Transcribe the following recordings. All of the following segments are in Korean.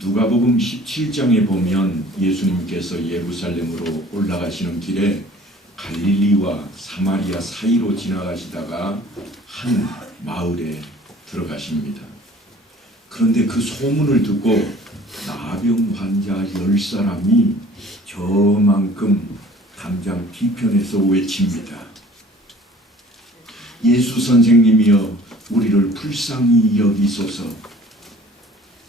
누가복음 17장에 보면 예수님께서 예루살렘으로 올라가시는 길에 갈릴리와 사마리아 사이로 지나가시다가 한 마을에 들어가십니다. 그런데 그 소문을 듣고 나병 환자 10사람이 저만큼 담장 뒤편에서 외칩니다. 예수 선생님이여 우리를 불쌍히 여기소서.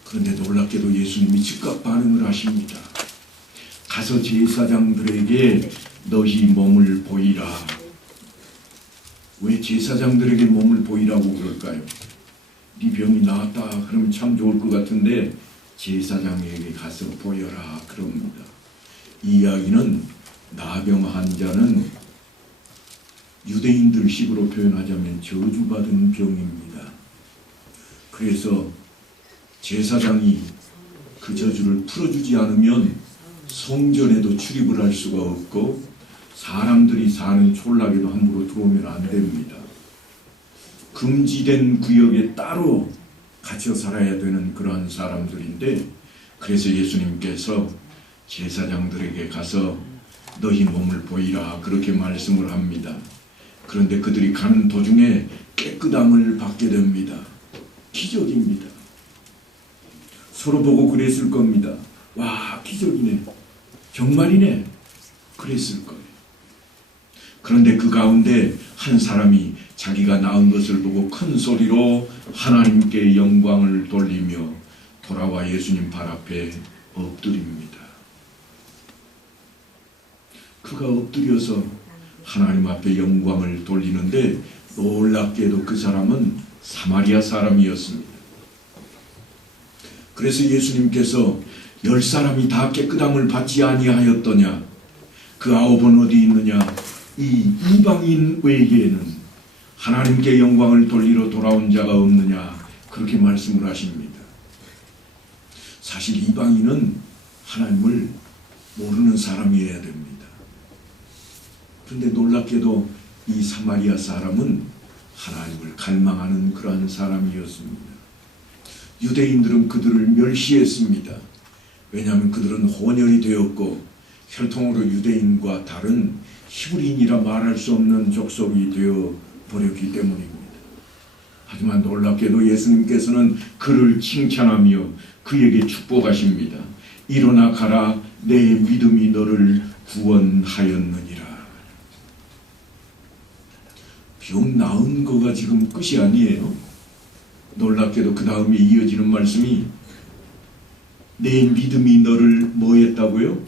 그런데 놀랍게도 예수님이 즉각 반응을 하십니다. 가서 제사장들에게 너희 몸을 보이라. 왜 제사장들에게 몸을 보이라고 그럴까요? 네 병이 나았다 그러면 참 좋을 것 같은데 제사장에게 가서 보여라 그럽니다. 이 이야기는 나병 환자는 유대인들 식으로 표현하자면 저주받은 병입니다. 그래서 제사장이 그 저주를 풀어주지 않으면 성전에도 출입을 할 수가 없고 사람들이 사는 촌락에도 함부로 들어오면 안 됩니다. 금지된 구역에 따로 갇혀 살아야 되는 그러한 사람들인데, 그래서 예수님께서 제사장들에게 가서 너희 몸을 보이라 그렇게 말씀을 합니다. 그런데 그들이 가는 도중에 깨끗함을 받게 됩니다. 기적입니다. 서로 보고 그랬을 겁니다. 와, 기적이네. 정말이네. 그랬을 거예요. 그런데 그 가운데 한 사람이 자기가 나은 것을 보고 큰 소리로 하나님께 영광을 돌리며 돌아와 예수님 발 앞에 엎드립니다. 그가 엎드려서 하나님 앞에 영광을 돌리는데 놀랍게도 그 사람은 사마리아 사람이었습니다. 그래서 예수님께서 10사람이 다 깨끗함을 받지 아니하였더냐? 그 9은 어디 있느냐? 이 이방인 외에는 하나님께 영광을 돌리러 돌아온 자가 없느냐? 그렇게 말씀을 하십니다. 사실 이방인은 하나님을 모르는 사람이어야 됩니다. 그런데 놀랍게도 이 사마리아 사람은 하나님을 갈망하는 그러한 사람이었습니다. 유대인들은 그들을 멸시했습니다. 왜냐하면 그들은 혼혈이 되었고 혈통으로 유대인과 다른 히브리인이라 말할 수 없는 족속이 되어 버렸기 때문입니다. 하지만 놀랍게도 예수님께서는 그를 칭찬하며 그에게 축복하십니다. 일어나 가라, 내 믿음이 너를 구원하였느니라. 병 나은 거가 지금 끝이 아니에요. 놀랍게도 그 다음에 이어지는 말씀이 내 믿음이 너를 뭐 했다고요?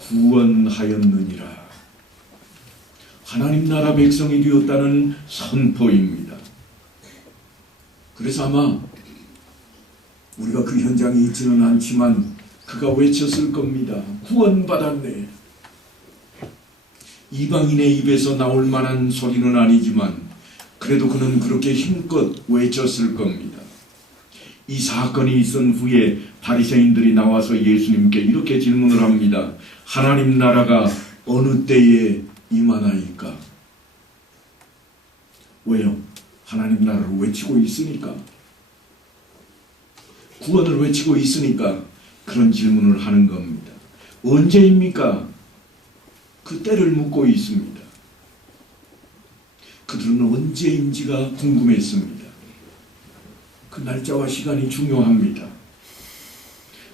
구원하였느니라. 하나님 나라 백성이 되었다는 선포입니다. 그래서 아마 우리가 그 현장에 있지는 않지만 그가 외쳤을 겁니다. 구원받았네. 이방인의 입에서 나올 만한 소리는 아니지만 그래도 그는 그렇게 힘껏 외쳤을 겁니다. 이 사건이 있은 후에 바리새인들이 나와서 예수님께 이렇게 질문을 합니다. 하나님 나라가 어느 때에 임하나이까? 왜요? 하나님 나라를 외치고 있으니까, 구원을 외치고 있으니까 그런 질문을 하는 겁니다. 언제입니까? 그 때를 묻고 있습니다. 그들은 언제인지가 궁금했습니다. 그 날짜와 시간이 중요합니다.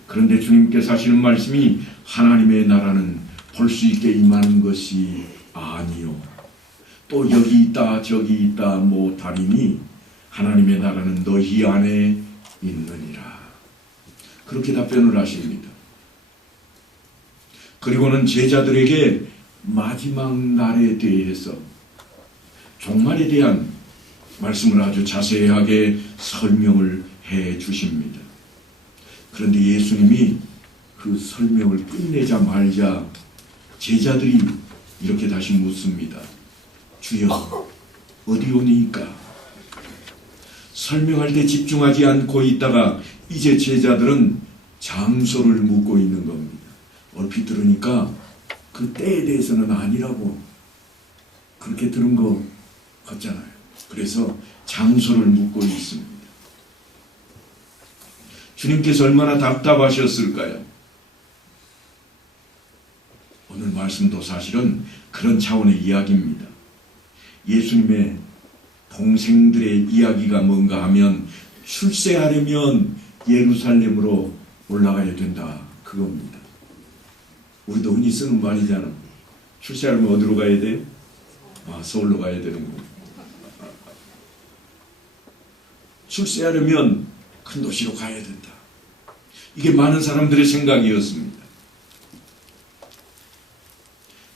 그런데 주님께서 하시는 말씀이 하나님의 나라는 볼 수 있게 임하는 것이 아니요. 또 여기 있다 저기 있다 못하리니 하나님의 나라는 너희 안에 있느니라. 그렇게 답변을 하십니다. 그리고는 제자들에게 마지막 날에 대해서 종말에 대한 말씀을 아주 자세하게 설명을 해 주십니다. 그런데 예수님이 그 설명을 끝내자마자 제자들이 이렇게 다시 묻습니다. 주여 어디 오니까? 설명할 때 집중하지 않고 있다가 이제 제자들은 장소를 묻고 있는 겁니다. 얼핏 들으니까 그 때에 대해서는 아니라고 그렇게 들은 거 같잖아요. 그래서 장소를 묻고 있습니다. 주님께서 얼마나 답답하셨을까요? 오늘 말씀도 사실은 그런 차원의 이야기입니다. 예수님의 동생들의 이야기가 뭔가 하면 출세하려면 예루살렘으로 올라가야 된다, 그겁니다. 우리도 흔히 쓰는 말이잖아. 출세하려면 어디로 가야 돼? 서울로 가야 되는 거. 출세하려면 큰 도시로 가야 된다. 이게 많은 사람들의 생각이었습니다.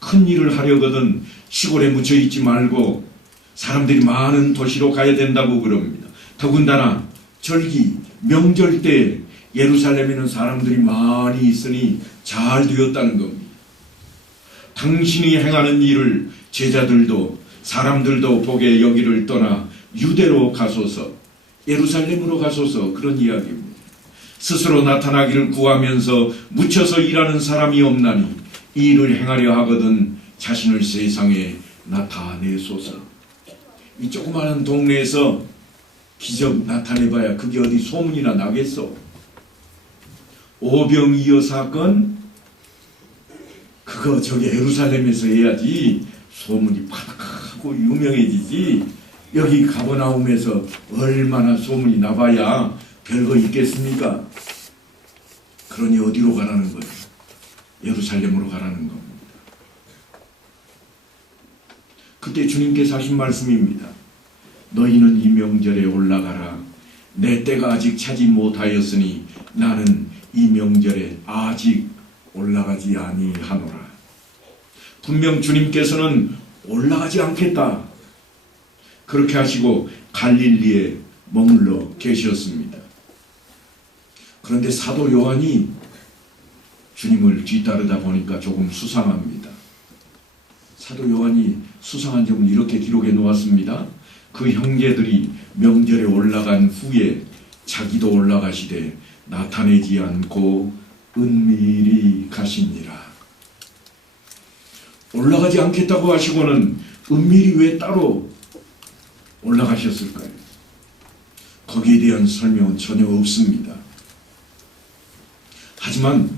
큰 일을 하려거든 시골에 묻혀 있지 말고 사람들이 많은 도시로 가야 된다고 그럽니다. 더군다나 절기, 명절 때 예루살렘에는 사람들이 많이 있으니 잘 되었다는 겁니다. 당신이 행하는 일을 제자들도 사람들도 보게 여기를 떠나 유대로 가소서, 예루살렘으로 가소서, 그런 이야기입니다. 스스로 나타나기를 구하면서 묻혀서 일하는 사람이 없나니 이 일을 행하려 하거든 자신을 세상에 나타내소서. 이 조그마한 동네에서 기적 나타내봐야 그게 어디 소문이나 나겠어? 오병이어 사건? 그거 저기 예루살렘에서 해야지 소문이 파닥하고 유명해지지. 여기 가버나움에서 얼마나 소문이 나봐야 별거 있겠습니까? 그러니 어디로 가라는 거예요? 예루살렘으로 가라는 겁니다. 그때 주님께서 하신 말씀입니다. 너희는 이 명절에 올라가라. 내 때가 아직 차지 못하였으니 나는 이 명절에 아직 올라가지 아니하노라. 분명 주님께서는 올라가지 않겠다, 그렇게 하시고 갈릴리에 머물러 계셨습니다. 그런데 사도 요한이 주님을 뒤따르다 보니까 조금 수상합니다. 사도 요한이 수상한 점을 이렇게 기록해 놓았습니다. 그 형제들이 명절에 올라간 후에 자기도 올라가시되 나타내지 않고 은밀히 가시니라. 올라가지 않겠다고 하시고는 은밀히 왜 따로 올라가셨을까요? 거기에 대한 설명은 전혀 없습니다. 하지만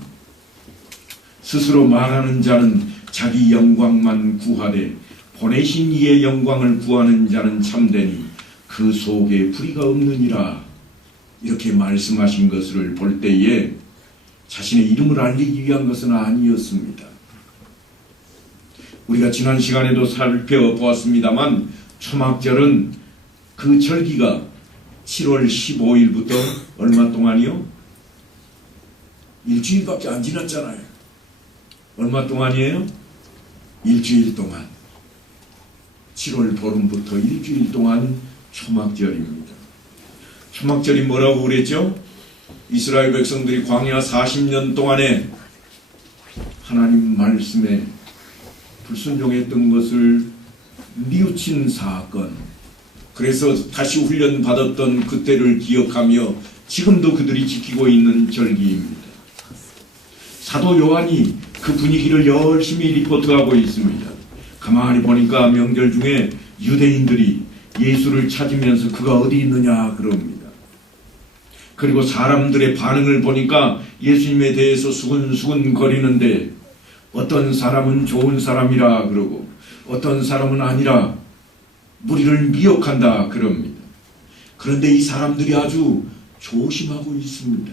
스스로 말하는 자는 자기 영광만 구하되 보내신 이의 영광을 구하는 자는 참되니 그 속에 불의가 없느니라. 이렇게 말씀하신 것을 볼 때에 자신의 이름을 알리기 위한 것은 아니었습니다. 우리가 지난 시간에도 살펴보았습니다만 초막절은 그 절기가 7월 15일부터 얼마 동안이요? 일주일밖에 안 지났잖아요. 얼마 동안이에요? 일주일 동안. 7월 보름부터 일주일 동안 초막절입니다. 초막절이 뭐라고 그랬죠? 이스라엘 백성들이 광야 40년 동안에 하나님 말씀에 불순종했던 것을 뉘우친 사건, 그래서 다시 훈련받았던 그때를 기억하며 지금도 그들이 지키고 있는 절기입니다. 사도 요한이 그 분위기를 열심히 리포트하고 있습니다. 가만히 보니까 명절 중에 유대인들이 예수를 찾으면서 그가 어디 있느냐 그럽니다. 그리고 사람들의 반응을 보니까 예수님에 대해서 수근수근 거리는데 어떤 사람은 좋은 사람이라 그러고 어떤 사람은 아니라 무리를 미혹한다 그럽니다. 그런데 이 사람들이 아주 조심하고 있습니다.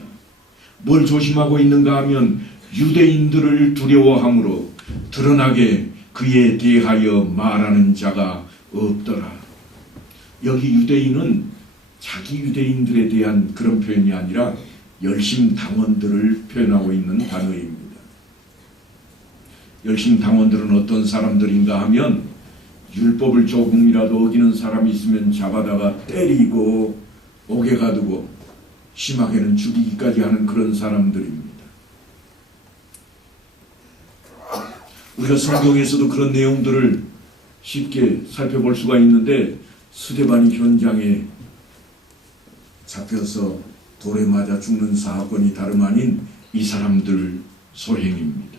뭘 조심하고 있는가 하면 유대인들을 두려워함으로 드러나게 그에 대하여 말하는 자가 없더라. 여기 유대인은 자기 유대인들에 대한 그런 표현이 아니라 열심당원들을 표현하고 있는 단어입니다. 열심당원들은 어떤 사람들인가 하면 율법을 조금이라도 어기는 사람이 있으면 잡아다가 때리고 옥에 가두고 심하게는 죽이기까지 하는 그런 사람들입니다. 우리가 성경에서도 그런 내용들을 쉽게 살펴볼 수가 있는데 스데반이 현장에 잡혀서 돌에 맞아 죽는 사건이 다름 아닌 이 사람들 소행입니다.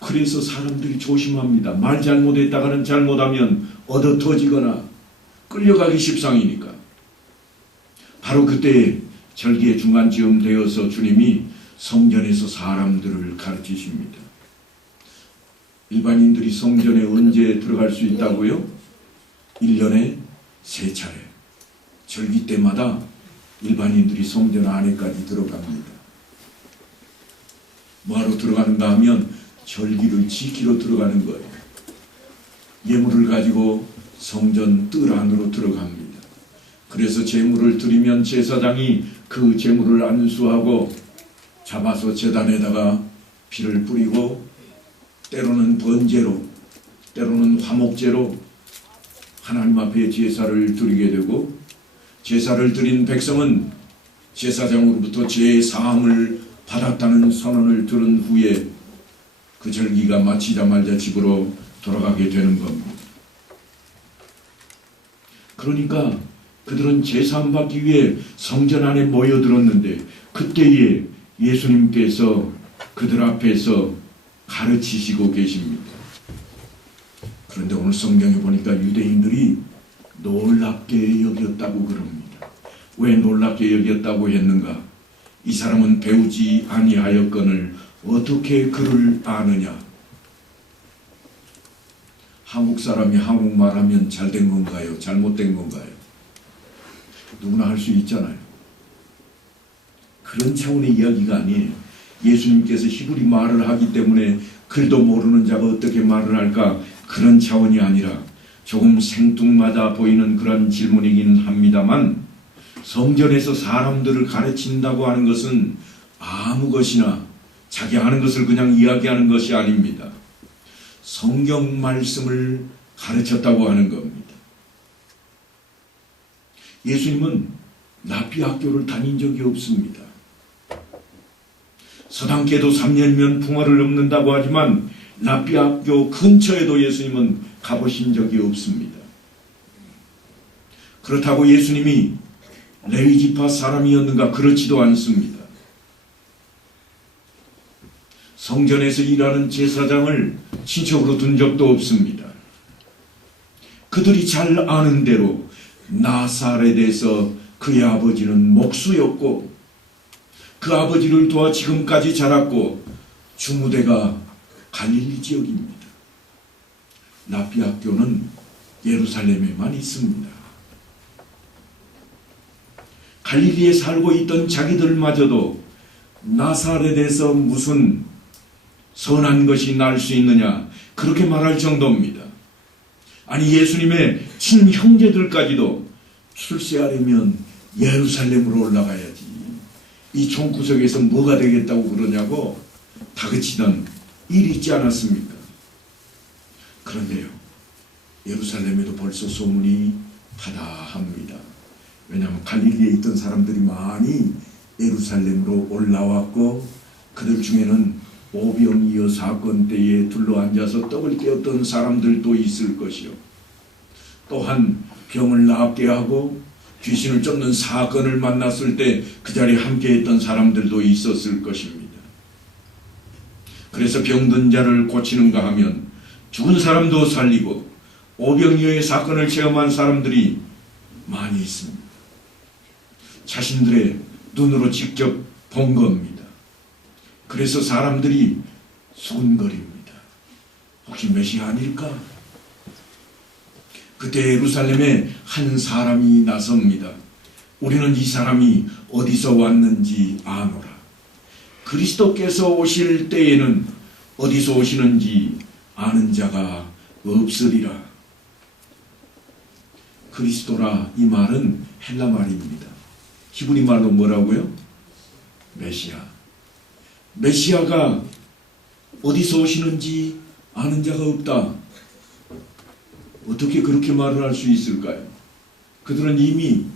그래서 사람들이 조심합니다. 말 잘못했다가는 잘못하면 얻어 터지거나 끌려가기 십상이니까. 바로 그때 절기의 중간쯤 되어서 주님이 성전에서 사람들을 가르치십니다. 일반인들이 성전에 언제 들어갈 수 있다고요? 1년에 3차례. 절기 때마다 일반인들이 성전 안에까지 들어갑니다. 뭐하러 들어가는가 하면 절기를 지키러 들어가는 거예요. 예물을 가지고 성전 뜰 안으로 들어갑니다. 그래서 제물을 드리면 제사장이 그 제물을 안수하고 잡아서 제단에다가 피를 뿌리고 때로는 번제로, 때로는 화목제로 하나님 앞에 제사를 드리게 되고, 제사를 드린 백성은 제사장으로부터 제사함을 받았다는 선언을 들은 후에 그 절기가 마치자마자 집으로 돌아가게 되는 겁니다. 그러니까 그들은 제사함 받기 위해 성전 안에 모여들었는데, 그때에 예수님께서 그들 앞에서 가르치시고 계십니다. 그런데 오늘 성경에 보니까 유대인들이 놀랍게 여겼다고 그럽니다. 왜 놀랍게 여겼다고 했는가? 이 사람은 배우지 아니하였거늘 어떻게 그를 아느냐? 한국 사람이 한국말하면 잘된 건가요? 잘못된 건가요? 누구나 할 수 있잖아요. 그런 차원의 이야기가 아니에요. 예수님께서 히브리 말을 하기 때문에 글도 모르는 자가 어떻게 말을 할까? 그런 차원이 아니라 조금 생뚱맞아 보이는 그런 질문이긴 합니다만, 성전에서 사람들을 가르친다고 하는 것은 아무 것이나 자기 하는 것을 그냥 이야기하는 것이 아닙니다. 성경 말씀을 가르쳤다고 하는 겁니다. 예수님은 랍비 학교를 다닌 적이 없습니다. 서당계도 3년이면 풍어를 넘는다고 하지만 랍비 학교 근처에도 예수님은 가보신 적이 없습니다. 그렇다고 예수님이 레위지파 사람이었는가? 그렇지도 않습니다. 성전에서 일하는 제사장을 친척으로 둔 적도 없습니다. 그들이 잘 아는 대로 나사렛에서 그의 아버지는 목수였고, 그 아버지를 도와 지금까지 자랐고, 주무대가 갈릴리 지역입니다. 랍비 학교는 예루살렘에만 있습니다. 갈릴리에 살고 있던 자기들마저도 나사렛에서 무슨 선한 것이 날 수 있느냐, 그렇게 말할 정도입니다. 아니, 예수님의 친형제들까지도 출세하려면 예루살렘으로 올라가야지, 이 총구석에서 뭐가 되겠다고 그러냐고 다그치던 일이 있지 않았습니까? 그런데요, 예루살렘에도 벌써 소문이 파다합니다. 왜냐하면 갈릴리에 있던 사람들이 많이 예루살렘으로 올라왔고, 그들 중에는 오병이어 사건 때에 둘러앉아서 떡을 떼었던 사람들도 있을 것이요, 또한 병을 낫게 하고 귀신을 쫓는 사건을 만났을 때 그 자리에 함께했던 사람들도 있었을 것입니다. 그래서 병든 자를 고치는가 하면 죽은 사람도 살리고 오병이어의 사건을 체험한 사람들이 많이 있습니다. 자신들의 눈으로 직접 본 겁니다. 그래서 사람들이 수군거립니다. 혹시 메시아 아닐까? 그때 예루살렘에 한 사람이 나섭니다. 우리는 이 사람이 어디서 왔는지 아노라. 그리스도께서 오실 때에는 어디서 오시는지 아는 자가 없으리라. 그리스도라, 이 말은 헬라 말입니다. 히브리 말로 뭐라고요? 메시아. 메시아가 어디서 오시는지 아는 자가 없다. 어떻게 그렇게 말을 할 수 있을까요? 그들은 이미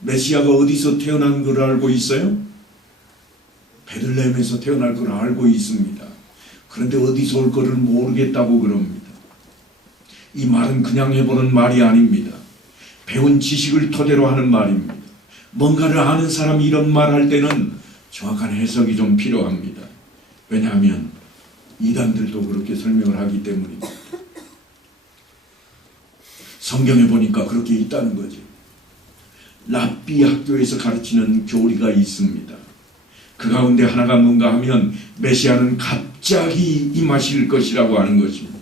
메시아가 어디서 태어난 걸 알고 있어요? 베들레헴에서 태어날 걸 알고 있습니다. 그런데 어디서 올 거를 모르겠다고 그럽니다. 이 말은 그냥 해보는 말이 아닙니다. 배운 지식을 토대로 하는 말입니다. 뭔가를 아는 사람이 이런 말 할 때는 정확한 해석이 좀 필요합니다. 왜냐하면 이단들도 그렇게 설명을 하기 때문입니다. 성경에 보니까 그렇게 있다는 거죠. 랍비 학교에서 가르치는 교리가 있습니다. 그 가운데 하나가 뭔가 하면 메시아는 갑자기 임하실 것이라고 하는 것입니다.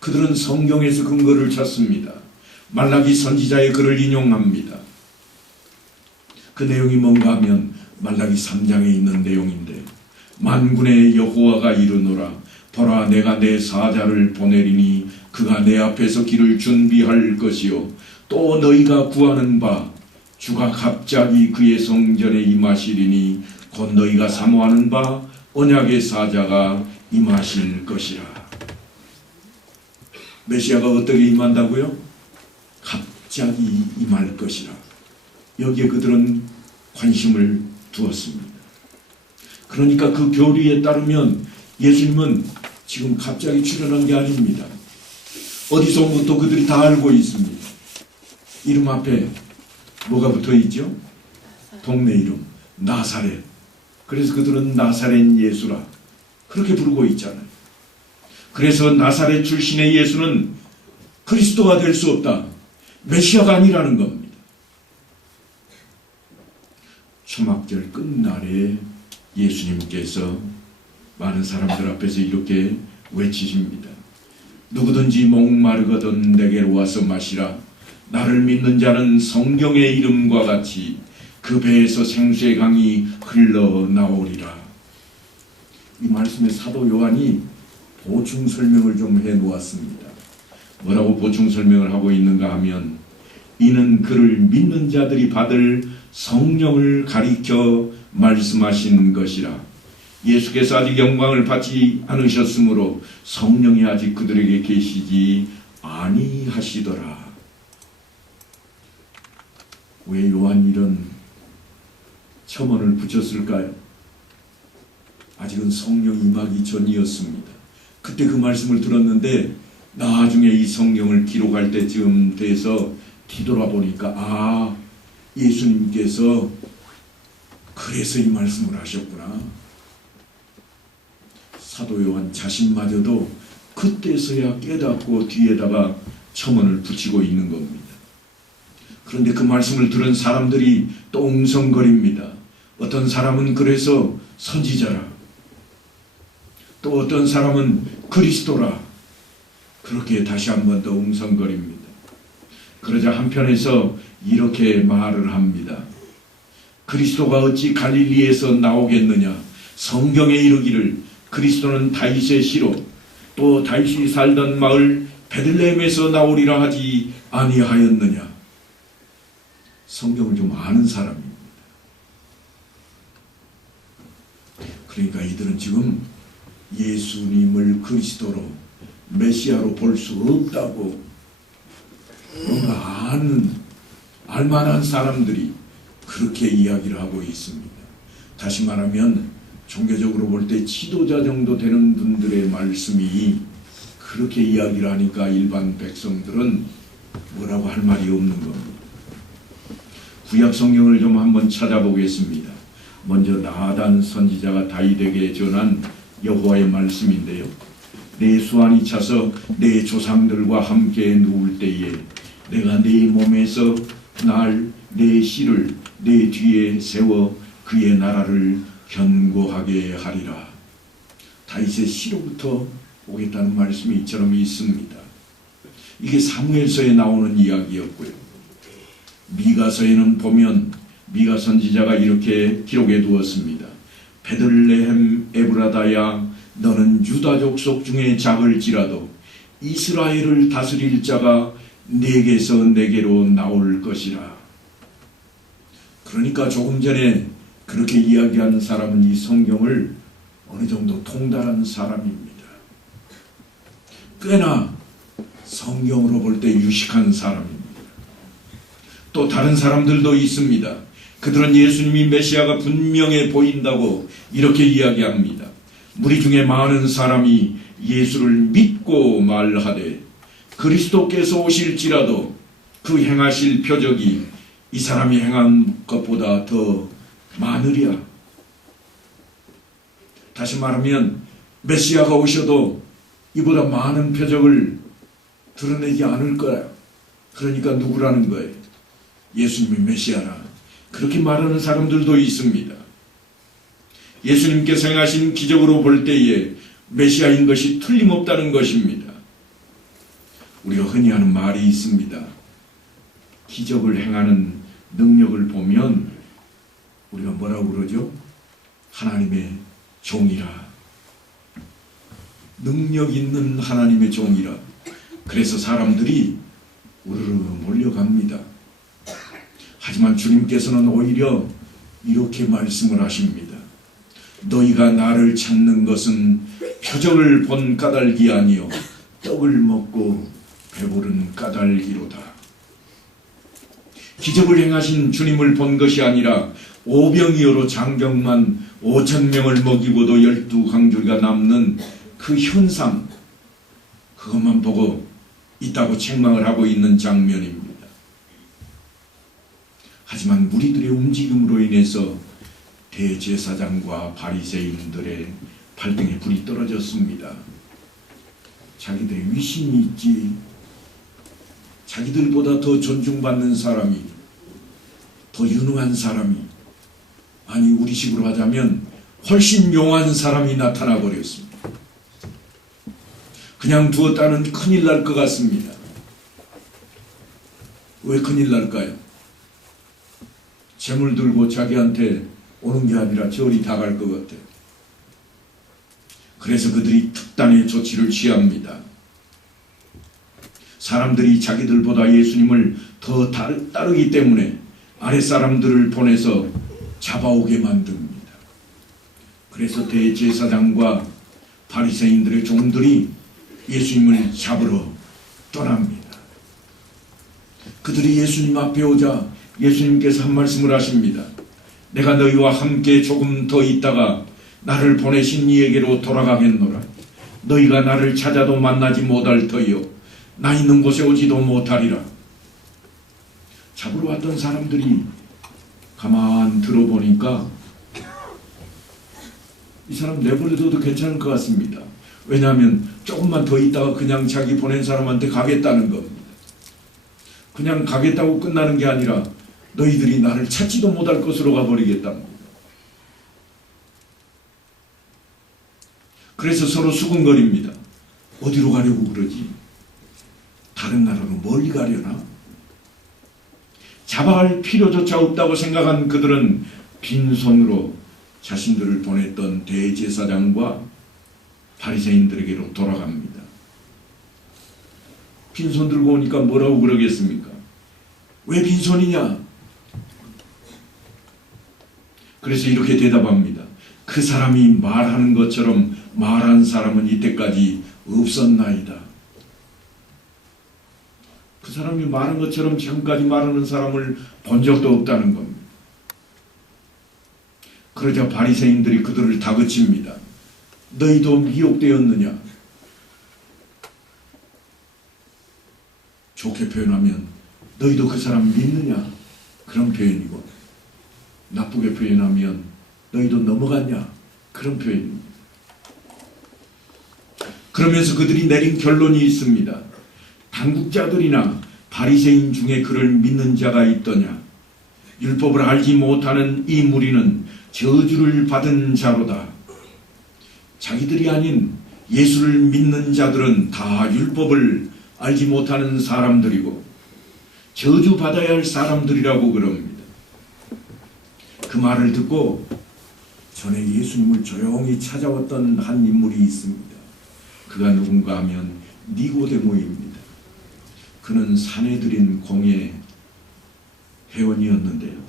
그들은 성경에서 근거를 찾습니다. 말라기 선지자의 글을 인용합니다. 그 내용이 뭔가 하면 말라기 3장에 있는 내용인데, 만군의 여호와가 이르노라 보라 내가 내 사자를 보내리니 그가 내 앞에서 길을 준비할 것이요 또 너희가 구하는 바 주가 갑자기 그의 성전에 임하시리니 곧 너희가 사모하는 바 언약의 사자가 임하실 것이라. 메시아가 어떻게 임한다고요? 갑자기 임할 것이라. 여기에 그들은 관심을 두었습니다. 그러니까 그 교리에 따르면 예수님은 지금 갑자기 출현한 게 아닙니다. 어디서부터 그들이 다 알고 있습니다. 이름 앞에 뭐가 붙어 있죠? 동네 이름 나사렛. 그래서 그들은 나사렛 예수라 그렇게 부르고 있잖아요. 그래서 나사렛 출신의 예수는 그리스도가 될 수 없다, 메시아가 아니라는 겁니다. 초막절 끝날에 예수님께서 많은 사람들 앞에서 이렇게 외치십니다. 누구든지 목마르거든 내게로 와서 마시라. 나를 믿는 자는 성경의 이름과 같이 그 배에서 생수의 강이 흘러나오리라. 이 말씀에 사도 요한이 보충 설명을 좀 해놓았습니다. 뭐라고 보충 설명을 하고 있는가 하면, 이는 그를 믿는 자들이 받을 성령을 가리켜 말씀하신 것이라. 예수께서 아직 영광을 받지 않으셨으므로 성령이 아직 그들에게 계시지 아니하시더라. 왜 요한이 이런 첨언을 붙였을까요? 아직은 성령 임하기 전이었습니다. 그때 그 말씀을 들었는데 나중에 이 성경을 기록할 때쯤 돼서 뒤돌아보니까 예수님께서 그래서 이 말씀을 하셨구나. 사도 요한 자신마저도 그때서야 깨닫고 뒤에다가 첨언을 붙이고 있는 겁니다. 그런데 그 말씀을 들은 사람들이 또 웅성거립니다. 어떤 사람은 그래서 선지자라, 또 어떤 사람은 그리스도라, 그렇게 다시 한 번 더 웅성거립니다. 그러자 한편에서 이렇게 말을 합니다. 그리스도가 어찌 갈릴리에서 나오겠느냐. 성경에 이르기를 그리스도는 다윗의 씨로 또 다윗이 살던 마을 베들레헴에서 나오리라 하지 아니하였느냐. 성경을 좀 아는 사람입니다. 그러니까 이들은 지금 예수님을 그리스도로 메시아로 볼 수 없다고 뭔가 알만한 사람들이 그렇게 이야기를 하고 있습니다. 다시 말하면 종교적으로 볼 때 지도자 정도 되는 분들의 말씀이 그렇게 이야기를 하니까 일반 백성들은 뭐라고 할 말이 없는 겁니다. 구약 성경을 좀 한번 찾아보겠습니다. 먼저 나단 선지자가 다윗에게 전한 여호와의 말씀인데요. 내 수완이 차서 내 조상들과 함께 누울 때에 내가 네 몸에서 내 씨를 내 뒤에 세워 그의 나라를 견고하게 하리라. 다윗의 씨로부터 오겠다는 말씀이 이처럼 있습니다. 이게 사무엘서에 나오는 이야기였고요. 미가서에는 보면 미가 선지자가 이렇게 기록해 두었습니다. 베들레헴 에브라다야 너는 유다 족속 중에 작을지라도 이스라엘을 다스릴 자가 네게서 내게로 나올 것이라. 그러니까 조금 전에 그렇게 이야기하는 사람은 이 성경을 어느 정도 통달한 사람입니다. 꽤나 성경으로 볼 때 유식한 사람입니다. 또 다른 사람들도 있습니다. 그들은 예수님이 메시아가 분명해 보인다고 이렇게 이야기합니다. 무리 중에 많은 사람이 예수를 믿고 말하되 그리스도께서 오실지라도 그 행하실 표적이 이 사람이 행한 것보다 더 많으랴. 다시 말하면 메시아가 오셔도 이보다 많은 표적을 드러내지 않을 거야. 그러니까 누구라는 거예요? 예수님이 메시아라 그렇게 말하는 사람들도 있습니다. 예수님께서 행하신 기적으로 볼 때에 메시아인 것이 틀림없다는 것입니다. 우리가 흔히 하는 말이 있습니다. 기적을 행하는 능력을 보면 우리가 뭐라고 그러죠? 하나님의 종이라. 능력 있는 하나님의 종이라. 그래서 사람들이 우르르 몰려갑니다. 하지만 주님께서는 오히려 이렇게 말씀을 하십니다. 너희가 나를 찾는 것은 표적을 본 까닭이 아니요 떡을 먹고 배부른 까닭이로다. 기적을 행하신 주님을 본 것이 아니라 오병이어로 장병만 5,000명을 먹이고도 12강줄기가 남는 그 현상, 그것만 보고 있다고 책망을 하고 있는 장면입니다. 하지만 무리들의 움직임으로 인해서 대제사장과 바리새인들의 발등에 불이 떨어졌습니다. 자기들의 위신이 있지, 자기들보다 더 존중받는 사람이, 더 유능한 사람이, 아니 우리식으로 하자면 훨씬 용한 사람이 나타나 버렸습니다. 그냥 두었다는 큰일 날 것 같습니다. 왜 큰일 날까요? 재물 들고 자기한테 오는 게 아니라 저리 다 갈 것 같아요. 그래서 그들이 특단의 조치를 취합니다. 사람들이 자기들보다 예수님을 더 따르기 때문에 아랫사람들을 보내서 잡아오게 만듭니다. 그래서 대제사장과 바리새인들의 종들이 예수님을 잡으러 떠납니다. 그들이 예수님 앞에 오자 예수님께서 한 말씀을 하십니다. 내가 너희와 함께 조금 더 있다가 나를 보내신 이에게로 돌아가겠노라. 너희가 나를 찾아도 만나지 못할 터이요 나 있는 곳에 오지도 못하리라. 잡으러 왔던 사람들이 가만 들어보니까 이 사람 내버려둬도 괜찮을 것 같습니다. 왜냐하면 조금만 더 있다가 그냥 자기 보낸 사람한테 가겠다는 겁니다. 그냥 가겠다고 끝나는 게 아니라 너희들이 나를 찾지도 못할 것으로 가버리겠다는 겁니다. 그래서 서로 수군거립니다. 어디로 가려고 그러지? 다른 나라로 멀리 가려나? 잡아갈 필요조차 없다고 생각한 그들은 빈손으로 자신들을 보냈던 대제사장과 바리새인들에게로 돌아갑니다. 빈손 들고 오니까 뭐라고 그러겠습니까? 왜 빈손이냐? 그래서 이렇게 대답합니다. 그 사람이 말하는 것처럼 말한 사람은 이때까지 없었나이다. 그 사람이 말한 것처럼 지금까지 말하는 사람을 본 적도 없다는 겁니다. 그러자 바리새인들이 그들을 다그칩니다. 너희도 미혹되었느냐? 좋게 표현하면 너희도 그 사람 믿느냐? 그런 표현이고, 나쁘게 표현하면 너희도 넘어갔냐? 그런 표현입니다. 그러면서 그들이 내린 결론이 있습니다. 당국자들이나 바리새인 중에 그를 믿는 자가 있더냐? 율법을 알지 못하는 이 무리는 저주를 받은 자로다. 자기들이 아닌 예수를 믿는 자들은 다 율법을 알지 못하는 사람들이고 저주받아야 할 사람들이라고 그럽니다. 그 말을 듣고 전에 예수님을 조용히 찾아왔던 한 인물이 있습니다. 그가 누군가 하면 니고데모입니다. 그는 사내들인 공예 회원이었는데요.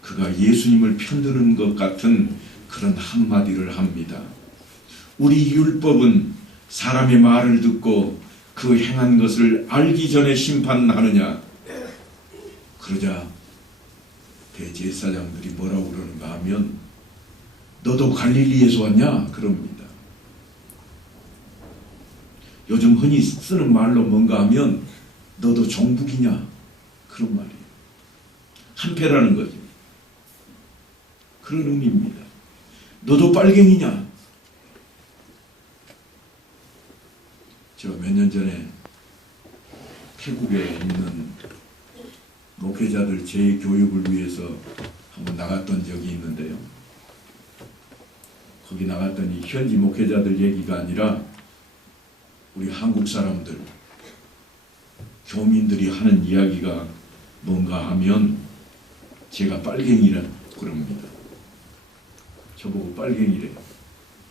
그가 예수님을 편드는 것 같은 그런 한마디를 합니다. 우리 율법은 사람의 말을 듣고 그 행한 것을 알기 전에 심판하느냐? 그러자 대제사장들이 뭐라고 그러는가 하면 너도 갈릴리에서 왔냐? 그럽니다. 요즘 흔히 쓰는 말로 뭔가 하면 너도 종북이냐? 그런 말이에요. 한패라는 거죠. 그런 의미입니다. 너도 빨갱이냐? 제가 몇 년 전에 태국에 있는 목회자들 재교육을 위해서 한번 나갔던 적이 있는데요. 거기 나갔더니 현지 목회자들 얘기가 아니라 우리 한국 사람들, 교민들이 하는 이야기가 뭔가 하면 제가 빨갱이라 그럽니다. 저보고 빨갱이래.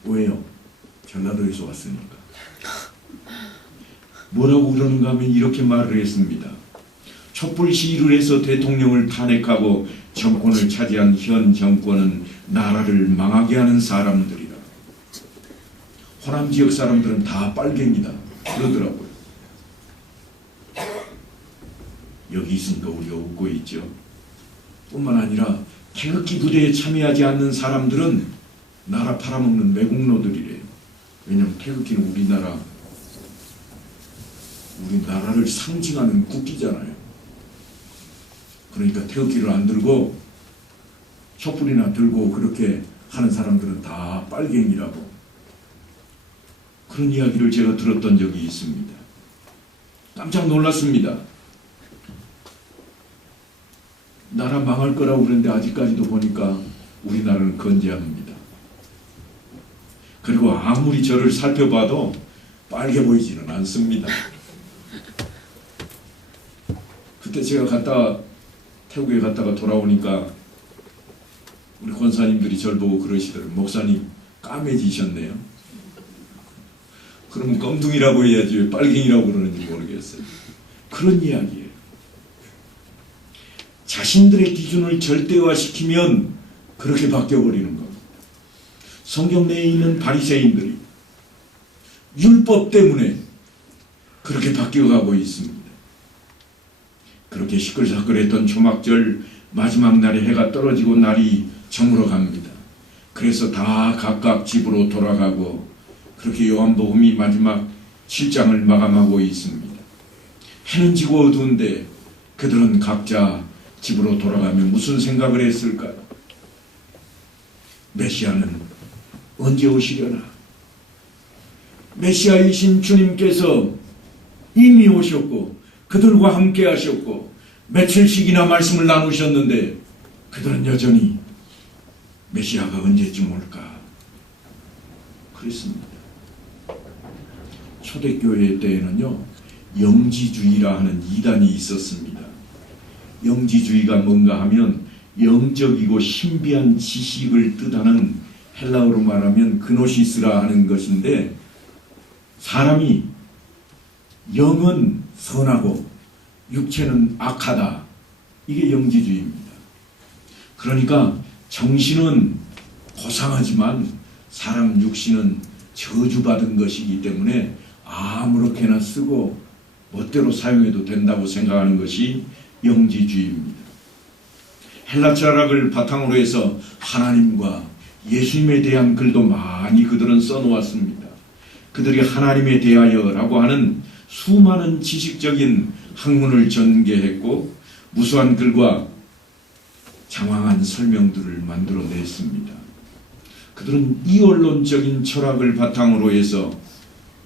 왜요? 전라도에서 왔으니까. 뭐라고 그러는가 하면 이렇게 말을 했습니다. 촛불 시위를 해서 대통령을 탄핵하고 정권을 차지한 현 정권은 나라를 망하게 하는 사람들이다. 호남 지역 사람들은 다 빨갱이다. 그러더라고요. 여기 있으니까 우리가 웃고 있죠. 뿐만 아니라 태극기 부대에 참여하지 않는 사람들은 나라 팔아먹는 매국노들이래요. 왜냐하면 태극기는 우리나라를 상징하는 국기잖아요. 그러니까 태극기를 안 들고 촛불이나 들고 그렇게 하는 사람들은 다 빨갱이라고, 그런 이야기를 제가 들었던 적이 있습니다. 깜짝 놀랐습니다. 나라 망할 거라고 그랬는데 아직까지도 보니까 우리나라는 건재합니다. 그리고 아무리 저를 살펴봐도 빨개 보이지는 않습니다. 그때 제가 태국에 갔다가 돌아오니까 우리 권사님들이 저를 보고 그러시더라고요. 목사님 까매지셨네요. 그러면 껌둥이라고 해야지 왜 빨갱이라고 그러는지 모르겠어요. 그런 이야기예요. 자신들의 기준을 절대화시키면 그렇게 바뀌어버리는 겁니다. 성경 내에 있는 바리새인들이 율법 때문에 그렇게 바뀌어가고 있습니다. 그렇게 시끌시끌했던 초막절 마지막 날에 해가 떨어지고 날이 저물어 갑니다. 그래서 다 각각 집으로 돌아가고 그렇게 요한복음이 마지막 7장을 마감하고 있습니다. 해는 지고 어두운데 그들은 각자 집으로 돌아가면 무슨 생각을 했을까요? 메시아는 언제 오시려나? 메시아이신 주님께서 이미 오셨고 그들과 함께 하셨고 며칠씩이나 말씀을 나누셨는데 그들은 여전히 메시아가 언제쯤 올까? 그랬습니다. 초대교회 때에는요, 영지주의라 하는 이단이 있었습니다. 영지주의가 뭔가 하면 영적이고 신비한 지식을 뜻하는, 헬라어로 말하면 그노시스라 하는 것인데, 사람이 영은 선하고 육체는 악하다. 이게 영지주의입니다. 그러니까 정신은 고상하지만 사람 육신은 저주받은 것이기 때문에 아무렇게나 쓰고 멋대로 사용해도 된다고 생각하는 것이 영지주의입니다. 헬라 철학을 바탕으로 해서 하나님과 예수님에 대한 글도 많이 그들은 써놓았습니다. 그들이 하나님에 대하여라고 하는 수많은 지식적인 학문을 전개했고 무수한 글과 장황한 설명들을 만들어냈습니다. 그들은 이원론적인 철학을 바탕으로 해서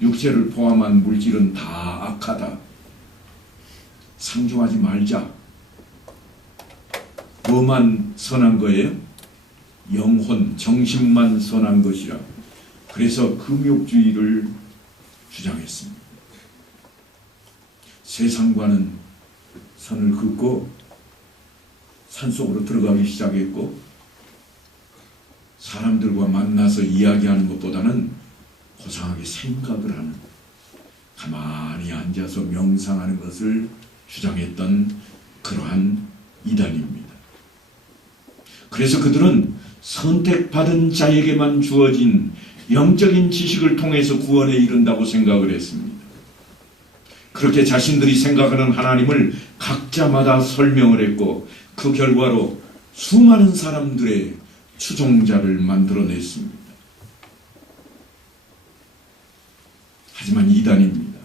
육체를 포함한 물질은 다 악하다. 상종하지 말자. 뭐만 선한 거예요? 영혼, 정신만 선한 것이라. 그래서 금욕주의를 주장했습니다. 세상과는 선을 긋고 산속으로 들어가기 시작했고 사람들과 만나서 이야기하는 것보다는 고상하게 생각을 하는, 가만히 앉아서 명상하는 것을 주장했던 그러한 이단입니다. 그래서 그들은 선택받은 자에게만 주어진 영적인 지식을 통해서 구원에 이른다고 생각을 했습니다. 그렇게 자신들이 생각하는 하나님을 각자마다 설명을 했고 그 결과로 수많은 사람들의 추종자를 만들어냈습니다. 하지만 이단입니다.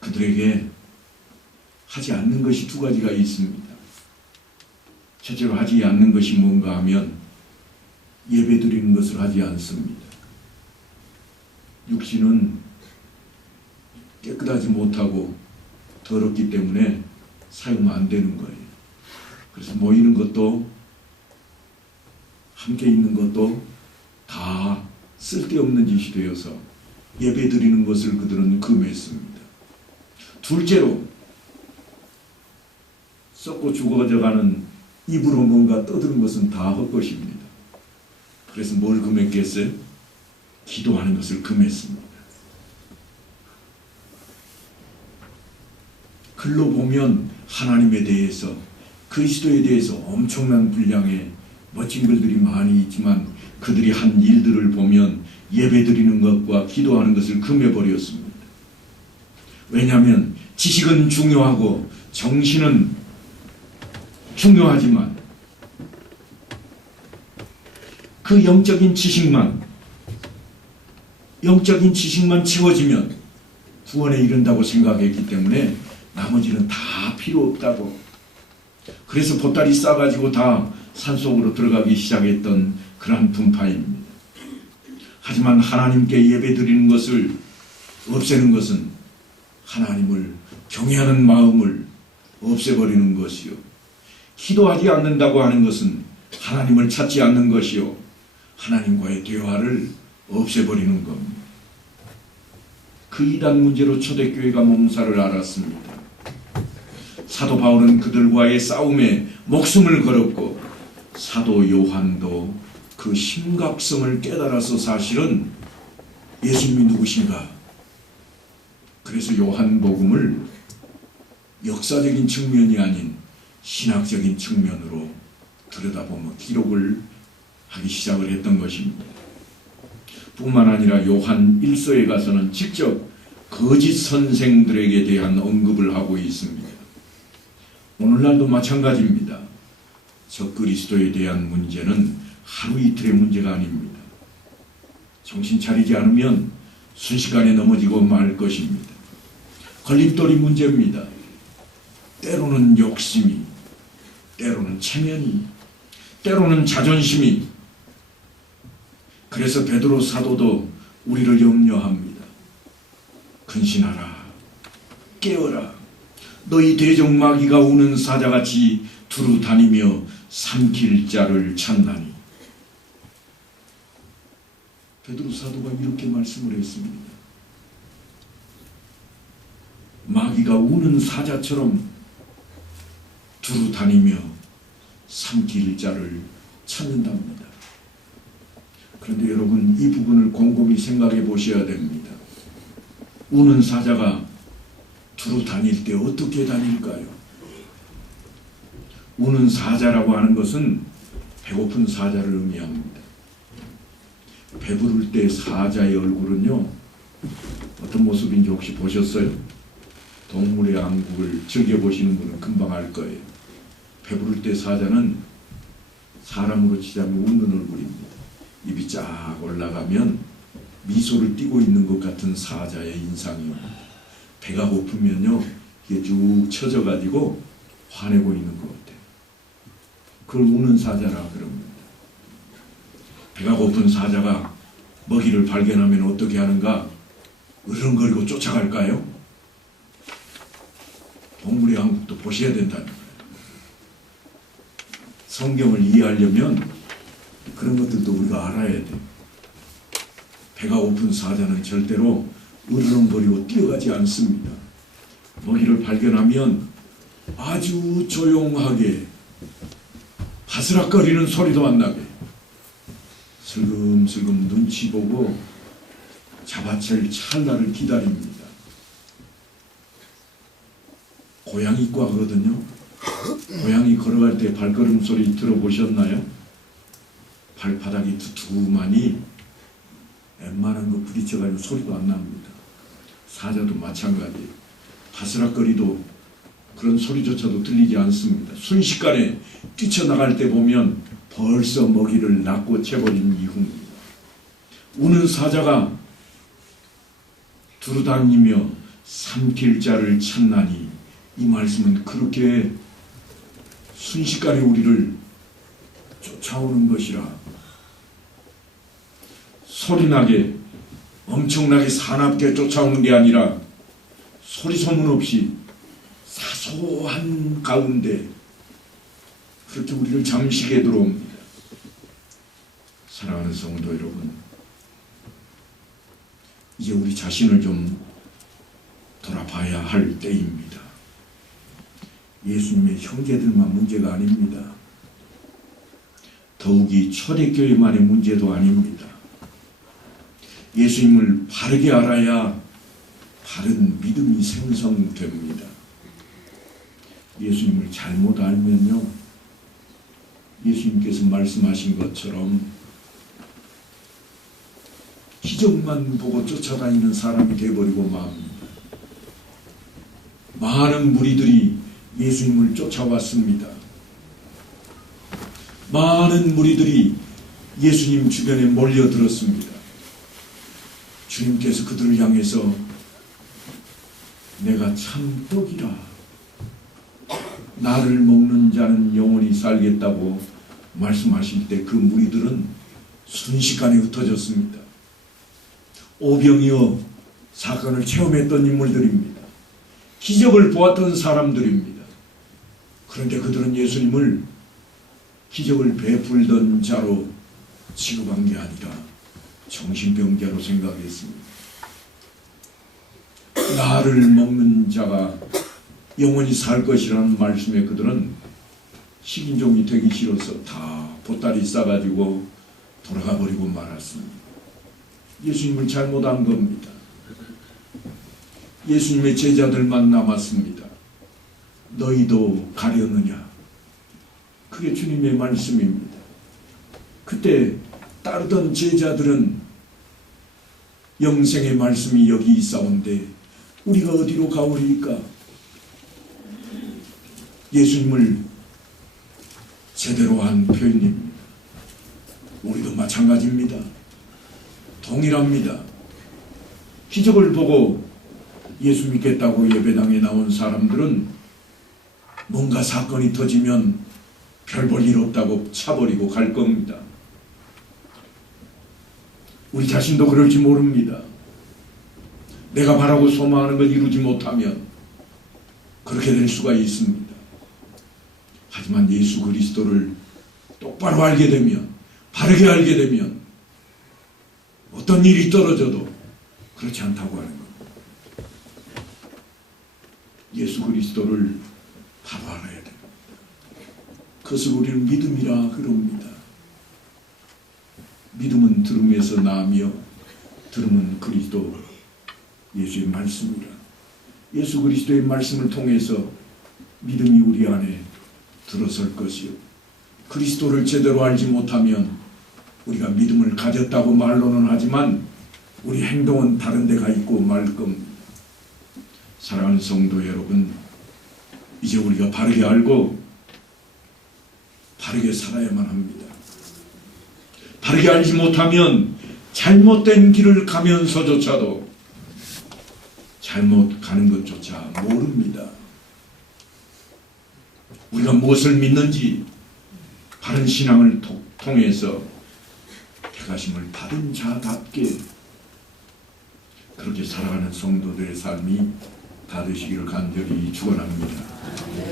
그들에게 하지 않는 것이 두 가지가 있습니다. 첫째로 하지 않는 것이 뭔가 하면 예배드리는 것을 하지 않습니다. 육신은 깨끗하지 못하고 더럽기 때문에 사용하면 안 되는 거예요. 그래서 모이는 것도 함께 있는 것도 다 쓸데없는 짓이 되어서 예배 드리는 것을 그들은 금했습니다. 둘째로 썩고 죽어져가는 입으로 뭔가 떠드는 것은 다 헛것입니다. 그래서 뭘 금했겠어요? 기도하는 것을 금했습니다. 글로 보면 하나님에 대해서 그리스도에 대해서 엄청난 분량의 멋진 글들이 많이 있지만 그들이 한 일들을 보면 예배드리는 것과 기도하는 것을 금해버렸습니다. 왜냐하면 지식은 중요하고 정신은 중요하지만 그 영적인 지식만 채워지면 구원에 이른다고 생각했기 때문에 나머지는 다 필요 없다고. 그래서 보따리 싸가지고 다 산속으로 들어가기 시작했던 그러한 분파입니다. 하지만 하나님께 예배드리는 것을 없애는 것은 하나님을 경외하는 마음을 없애버리는 것이요, 기도하지 않는다고 하는 것은 하나님을 찾지 않는 것이요, 하나님과의 대화를 없애버리는 겁니다. 그 이단 문제로 초대교회가 몸살을 앓았습니다. 사도 바울은 그들과의 싸움에 목숨을 걸었고 사도 요한도 그 심각성을 깨달아서 사실은 예수님이 누구신가, 그래서 요한복음을 역사적인 측면이 아닌 신학적인 측면으로 들여다보며 기록을 하기 시작을 했던 것입니다. 뿐만 아니라 요한 1서에 가서는 직접 거짓 선생들에게 대한 언급을 하고 있습니다. 오늘날도 마찬가지입니다. 적그리스도에 대한 문제는 하루 이틀의 문제가 아닙니다. 정신 차리지 않으면 순식간에 넘어지고 말 것입니다. 걸림돌이 문제입니다. 때로는 욕심이, 때로는 체면이, 때로는 자존심이. 그래서 베드로 사도도 우리를 염려합니다. 근신하라, 깨어라. 너희 대적 마귀가 우는 사자같이 두루 다니며 삼킬 자를 찾나니. 베드로 사도가 이렇게 말씀을 했습니다. 마귀가 우는 사자처럼 두루 다니며 삼킬 자를 찾는답니다. 그런데 여러분, 이 부분을 곰곰이 생각해 보셔야 됩니다. 우는 사자가 두루 다닐 때 어떻게 다닐까요? 우는 사자라고 하는 것은 배고픈 사자를 의미합니다. 배부를 때 사자의 얼굴은요, 어떤 모습인지 혹시 보셨어요? 동물의 왕국을 즐겨보시는 분은 금방 알 거예요. 배부를 때 사자는 사람으로 치자면 웃는 얼굴입니다. 입이 쫙 올라가면 미소를 띠고 있는 것 같은 사자의 인상이요. 배가 고프면요, 이게 쭉 처져가지고 화내고 있는 것 같아요. 그걸 우는 사자라 그럽니다. 배가 고픈 사자가 먹이를 발견하면 어떻게 하는가? 으르렁거리고 쫓아갈까요? 동물의 왕국도 보셔야 된다는 거예요. 성경을 이해하려면 그런 것들도 우리가 알아야 돼요. 배가 고픈 사자는 절대로 으르렁거리고 뛰어가지 않습니다. 먹이를 발견하면 아주 조용하게, 바스락거리는 소리도 안 나게 슬금슬금 눈치 보고 잡아챌 찰나를 기다립니다. 고양이과 하거든요. 고양이 걸어갈 때 발걸음 소리 들어보셨나요? 발바닥이 두툼하니 웬만한 거 부딪혀가지고 소리도 안 납니다. 사자도 마찬가지예요. 바스락거리도 그런 소리조차도 들리지 않습니다. 순식간에 뛰쳐나갈 때 보면 벌써 먹이를 낚고 채버린 이후입니다. 우는 사자가 두루다니며 삼킬 자를 찾나니, 이 말씀은 그렇게 순식간에 우리를 쫓아오는 것이라. 소리나게, 엄청나게 사납게 쫓아오는 게 아니라 소리 소문 없이 사소한 가운데 그렇게 우리를 잠식에 들어옵니다. 사랑하는 성도 여러분, 이제 우리 자신을 좀 돌아봐야 할 때입니다. 예수님의 형제들만 문제가 아닙니다. 더욱이 초대교회만의 문제도 아닙니다. 예수님을 바르게 알아야 바른 믿음이 생성됩니다. 예수님을 잘못 알면요, 예수님께서 말씀하신 것처럼 기적만 보고 쫓아다니는 사람이 되어버리고 맙니다. 많은 무리들이 예수님을 쫓아왔습니다. 많은 무리들이 예수님 주변에 몰려들었습니다. 주님께서 그들을 향해서 내가 참 떡이라, 나를 먹는 자는 영원히 살겠다고 말씀하실 때 그 무리들은 순식간에 흩어졌습니다. 오병이어 사건을 체험했던 인물들입니다. 기적을 보았던 사람들입니다. 그런데 그들은 예수님을 기적을 베풀던 자로 취급한 게 아니라 정신병자로 생각했습니다. 나를 먹는 자가 영원히 살 것이라는 말씀에 그들은 식인종이 되기 싫어서 다 보따리 싸가지고 돌아가 버리고 말았습니다. 예수님을 잘못한 겁니다. 예수님의 제자들만 남았습니다. 너희도 가려느냐? 그게 주님의 말씀입니다. 그때 따르던 제자들은 영생의 말씀이 여기 있사온데 우리가 어디로 가오리까? 예수님을 제대로 한 표현입니다. 우리도 마찬가지입니다. 동일합니다. 기적을 보고 예수 믿겠다고 예배당에 나온 사람들은 뭔가 사건이 터지면 별 볼 일 없다고 차버리고 갈 겁니다. 우리 자신도 그럴지 모릅니다. 내가 바라고 소망하는 걸 이루지 못하면 그렇게 될 수가 있습니다. 하지만 예수 그리스도를 똑바로 알게 되면, 바르게 알게 되면 어떤 일이 떨어져도 그렇지 않다고 하는 겁니다. 예수 그리스도를 바로 알아야 됩니다. 그것을 우리는 믿음이라 그럽니다. 믿음은 들음에서 나며 들음은 그리스도 예수의 말씀이라. 예수 그리스도의 말씀을 통해서 믿음이 우리 안에 들어설 것이요, 그리스도를 제대로 알지 못하면 우리가 믿음을 가졌다고 말로는 하지만 우리 행동은 다른 데가 있고 말 겁니다. 사랑하는 성도 여러분, 이제 우리가 바르게 알고 바르게 살아야만 합니다. 바르게 알지 못하면 잘못된 길을 가면서조차도 잘못 가는 것조차 모릅니다. 우리가 무엇을 믿는지 바른 신앙을 통해서 택하심을 받은 자답게 그렇게 살아가는 성도들의 삶이 다 되시기를 간절히 축원합니다.